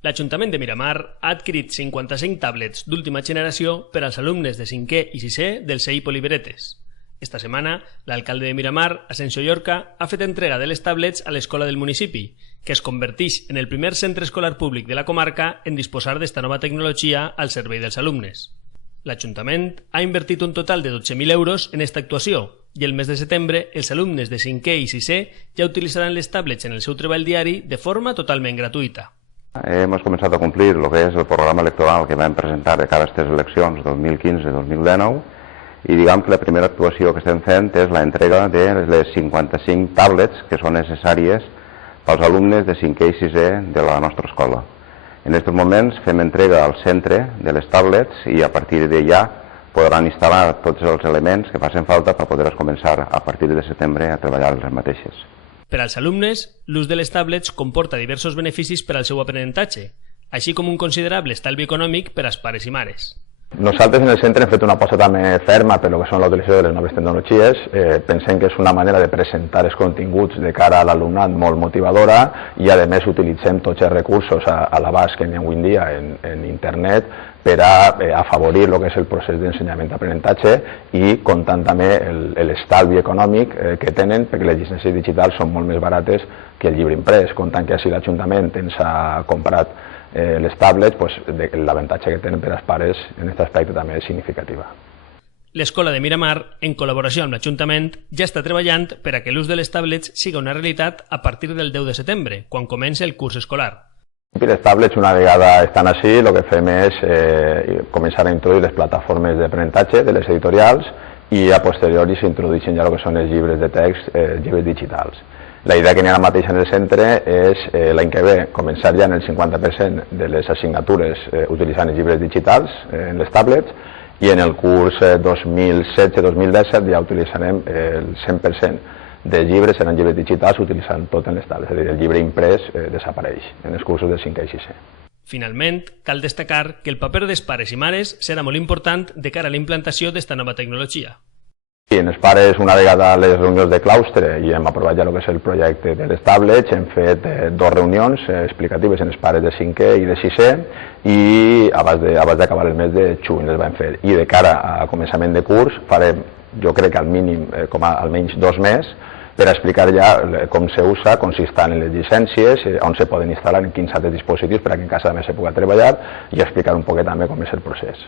L'Ajuntament de Miramar ha adquirit 55 tablets d'última generació per als alumnes de 5è i 6è del CEI Poliveretes. Esta setmana, l'alcalde de Miramar, Asensio Llorca, ha fet entrega de les tablets a l'escola del municipi, que es converteix en el primer centre escolar públic de la comarca en disposar d'esta nova tecnologia al servei dels alumnes. L'Ajuntament ha invertit un total de 12.000 euros en esta actuació i el mes de setembre els alumnes de 5è i 6è ja utilitzaran les tablets en el seu treball diari de forma totalment gratuïta. Hemos comenzado a cumplir lo que es el programa electoral que vam presentar de cara a aquestes eleccions 2015-2019 i diguem que la primera actuació que estem fent és l'entrega de les 55 tablets que són necessàries pels alumnes de 5è i 6è de la nostra escola. En aquests moments fem entrega al centre de les tablets i a partir d'allà podran instal·lar tots els elements que facin falta per poder començar a partir de setembre a treballar les mateixes. Per als alumnes, l'ús de les tablets comporta diversos beneficis per al seu aprenentatge, així com un considerable estalvi econòmic per als pares i mares. Nosaltres en el centre hem fet una aposta també ferma per lo que són la utilització de les noves tecnologies. Pensem que és una manera de presentar els continguts de cara a l'alumnat molt motivadora i a més utilitzem tots els recursos a l'abast que hi ha avui en dia en internet per a afavorir el que és el procés d'ensenyament-aprenentatge i comptant també l'estalvi econòmic que tenen, perquè les llicències digitals són molt més barates que el llibre imprès, comptant que si l'Ajuntament ens ha comprat les tablets, l'avantatge que tenen per als pares en aquest aspecte també és significativa. L'escola de Miramar, en col·laboració amb l'Ajuntament, ja està treballant per a que l'ús de les tablets siga una realitat a partir del 10 de setembre, quan comença el curs escolar. Les tablets, una vegada estan així, el que fem és començar a introduir les plataformes d'aprenentatge de les editorials i a posteriori s'introdueixen ja el que són els llibres de text, llibres digitals. La idea que n'hi ha ara mateix en el centre és l'any que ve començar ja en el 50% de les assignatures utilitzant els llibres digitals en les tablets i en el curs 2016-2017 ja utilitzarem el 100% de llibres seran llibres digitals utilitzant tot en les tablets, és a dir, el llibre imprès desapareix en els cursos de 5è i 6è. Finalment, cal destacar que el paper dels pares i mares serà molt important de cara a la implantació d'esta nova tecnologia. I en els pares, una vegada a les reunions de claustre i hem aprovat ja el que és el projecte de les tablets, hem fet 2 reunions explicatives en els pares de 5è i de 6è i abans d'acabar el mes de juny les vam fer. I de cara a començament de curs farem, jo crec que al mínim, com a almenys 2 mesos, per explicar ja com s'usa, com s'instal·len les llicències, on se poden instal·lar, en quins altres dispositius per a que en casa també se pugui treballar i explicar un poquet també com és el procés.